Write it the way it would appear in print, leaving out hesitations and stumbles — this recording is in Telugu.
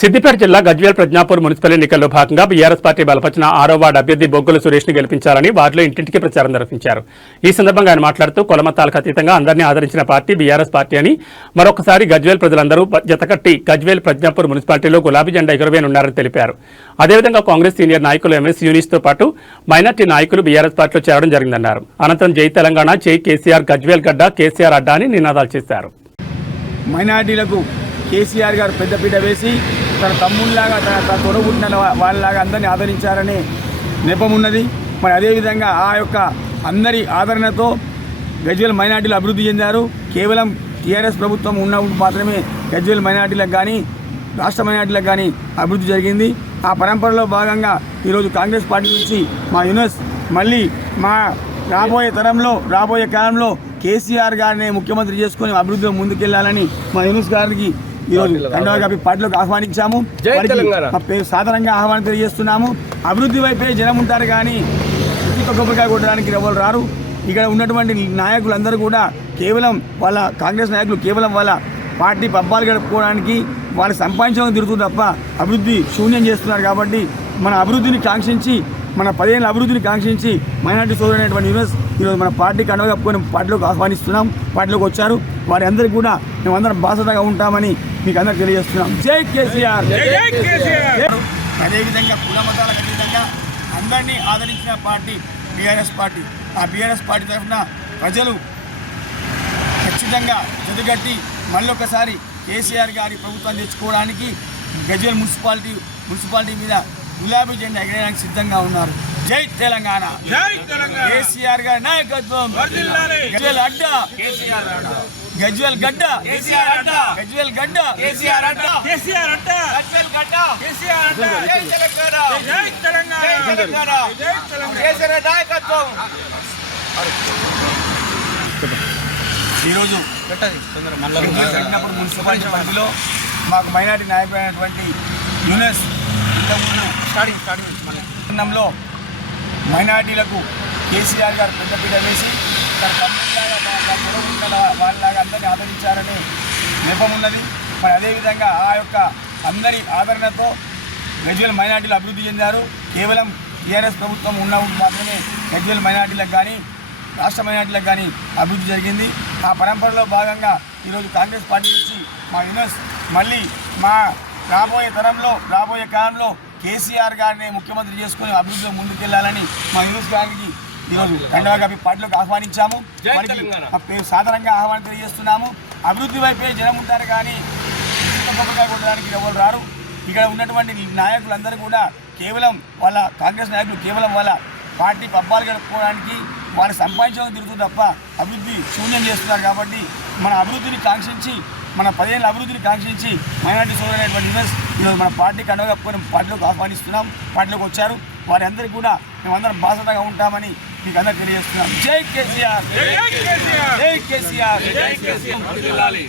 సిద్దిపేట జిల్లా గజ్వేల్ ప్రజ్ఞాపూర్ మున్సిపల్ ఎన్నికల్లో భాగంగా బీఆర్ఎస్ పార్టీ బలపరిచిన 6వ వార్డు అభ్యర్థి బొగ్గుల సురేష్ ని గెలిపించాలని వార్డులో ఇంటింటికి ప్రచారం నిర్వహించారు. ఈ సందర్భంగా ఆయన మాట్లాడుతూ కులమతాలకు అతీతంగా అందరినీ ఆదరించిన పార్టీ బీఆర్ఎస్ పార్టీ అని, మరొకసారి గజ్వేల్ ప్రజలందరూ జతకట్టి గజ్వేల్ ప్రజ్ఞాపూర్ మున్సిపాలిటీలో గులాబీ జెండా ఎగురవేనున్నారని తెలిపారు. అదేవిధంగా కాంగ్రెస్ సీనియర్ నాయకులు ఎంఎస్ యూనిస్ తో పాటు మైనార్టీ నాయకులు బీఆర్ఎస్ పార్టీలో చేరడం జరిగిందన్నారు. అనంతరం జై తెలంగాణ, జై కేసీఆర్, గజ్వేల్ గడ్డ, కేసీఆర్ అడ్డా అని నినాదాలు చేశారు. మైనార్టీలకు కేసీఆర్ గారు పెద్దపీట వేసి తన తమ్ముళ్ళలాగా తన తొడబుట్టిన వాళ్ళలాగా అందరినీ ఆదరించారనే నెపం ఉన్నది. మరి అదేవిధంగా ఆ యొక్క అందరి ఆదరణతో గజ్వేల్ మైనార్టీలు అభివృద్ధి చెందారు. కేవలం టీఆర్ఎస్ ప్రభుత్వం ఉన్నప్పుడు మాత్రమే గజ్వేల్ మైనార్టీలకు కానీ రాష్ట్ర మైనార్టీలకు కానీ అభివృద్ధి జరిగింది. ఆ పరంపరలో భాగంగా ఈరోజు కాంగ్రెస్ పార్టీ నుంచి మా యూనిస్ మళ్ళీ మా రాబోయే కాలంలో కేసీఆర్ గారిని ముఖ్యమంత్రి చేసుకొని అభివృద్ధిలో ముందుకెళ్లాలని మా యూనిస్ గారికి ఈరోజు కండవాగాపి పార్టీలోకి ఆహ్వానించాము. సాధారణంగా ఆహ్వానం తెలియజేస్తున్నాము. అభివృద్ధి వైపే జనం ఉంటారు కానీ కొబ్బరికాయ కొట్టడానికి ఎవరు రారు. ఇక్కడ ఉన్నటువంటి నాయకులందరూ కూడా కేవలం వాళ్ళ కాంగ్రెస్ నాయకులు కేవలం వాళ్ళ పార్టీ పబ్బాలు గడుపుకోవడానికి వాళ్ళు సంపాదించడం తిరుగుతుంది తప్ప అభివృద్ధి శూన్యం చేస్తున్నారు. కాబట్టి మన అభివృద్ధిని కాంక్షించి మన 10 ఏళ్ళ అభివృద్ధిని కాంక్షించి మైనార్టీ సోదరుడైనటువంటి యూనిస్ ఈరోజు మన పార్టీ కండవ కప్పుకొని పార్టీలోకి ఆహ్వానిస్తున్నాం. పార్టీలోకి వచ్చారు. వారి అందరికీ కూడా మేమందరం బాధ్యతగా ఉంటామని మీకు అందరికీ తెలియజేస్తున్నాం. జై కేసీఆర్. అదేవిధంగా కుల మతాలకు అతీతంగా అందరినీ ఆదరించిన పార్టీ బీఆర్ఎస్ పార్టీ. ఆ బీఆర్ఎస్ పార్టీ తరఫున ప్రజలు ఖచ్చితంగా జతగట్టి మళ్ళొకసారి కేసీఆర్ గారి ప్రభుత్వాన్ని తెచ్చుకోవడానికి గజ్వేల్ మున్సిపాలిటీ మీద గులాబీ జెండా ఎగరేయడానికి సిద్ధంగా ఉన్నారు. జై తెలంగాణ, కేసీఆర్ గారి నాయకత్వం. గజ్వేల్ అడ్డా, గజ్వేల్ గడ్డ, గజ్వేల్ గడ్డ, నాయకత్వం. ఈరోజు మున్సిపాలిటీ పరిధిలో మాకు మైనార్టీ నాయకుడైనటువంటి యూనిస్ స్టార్టింగ్లో మైనార్టీలకు కేసీఆర్ గారు పెద్దపీట వేసి తన తమ్ముళ్ళలాగా వాళ్ళలాగా అందరినీ ఆదరించారనే నెపం ఉన్నది. మరి అదేవిధంగా ఆ యొక్క అందరి ఆదరణతో గజ్వేల్ మైనార్టీలు అభివృద్ధి చెందారు. కేవలం టీఆర్ఎస్ ప్రభుత్వం ఉన్నప్పుడు మాత్రమే గజ్వేల్ మైనార్టీలకు కానీ రాష్ట్ర మైనార్టీలకు కానీ అభివృద్ధి జరిగింది. ఆ పరంపరలో భాగంగా ఈరోజు కాంగ్రెస్ పార్టీ నుంచి మా యూనిస్ మళ్ళీ మా రాబోయే కాలంలో కేసీఆర్ గారిని ముఖ్యమంత్రి చేసుకుని అభివృద్ధిలో ముందుకెళ్లాలని మా యూనిస్ గారికి ఈరోజు కండవాగాపి పార్టీలోకి ఆహ్వానించాము. సాధారణంగా ఆహ్వానం తెలియజేస్తున్నాము. అభివృద్ధి వైపే జనం ఉంటారు కానీ కొబ్బరికాయ కొట్టడానికి ఎవరు రారు. ఇక్కడ ఉన్నటువంటి నాయకులందరూ కూడా కేవలం వాళ్ళ కాంగ్రెస్ నాయకులు కేవలం వాళ్ళ పార్టీ పబ్బాలు గడుపుకోవడానికి వాళ్ళు సంపాదించడం తిరుగుతుంది తప్ప అభివృద్ధి శూన్యం చేస్తున్నారు. కాబట్టి మన అభివృద్ధిని కాంక్షించి మన 10 ఏళ్ళ అభివృద్ధిని కాంక్షించి మైనార్టీ సోదరుడైనటువంటి యూనిస్ ఈరోజు మన పార్టీ కండవ కప్పుకొని పార్టీలోకి ఆహ్వానిస్తున్నాం. పార్టీలోకి వచ్చారు. వారి అందరికీ కూడా మేమందరం బాధ్యతగా ఉంటామని మీకు అందరికీ తెలియజేస్తున్నాం. జై కేసీఆర్, జై కేసీఆర్.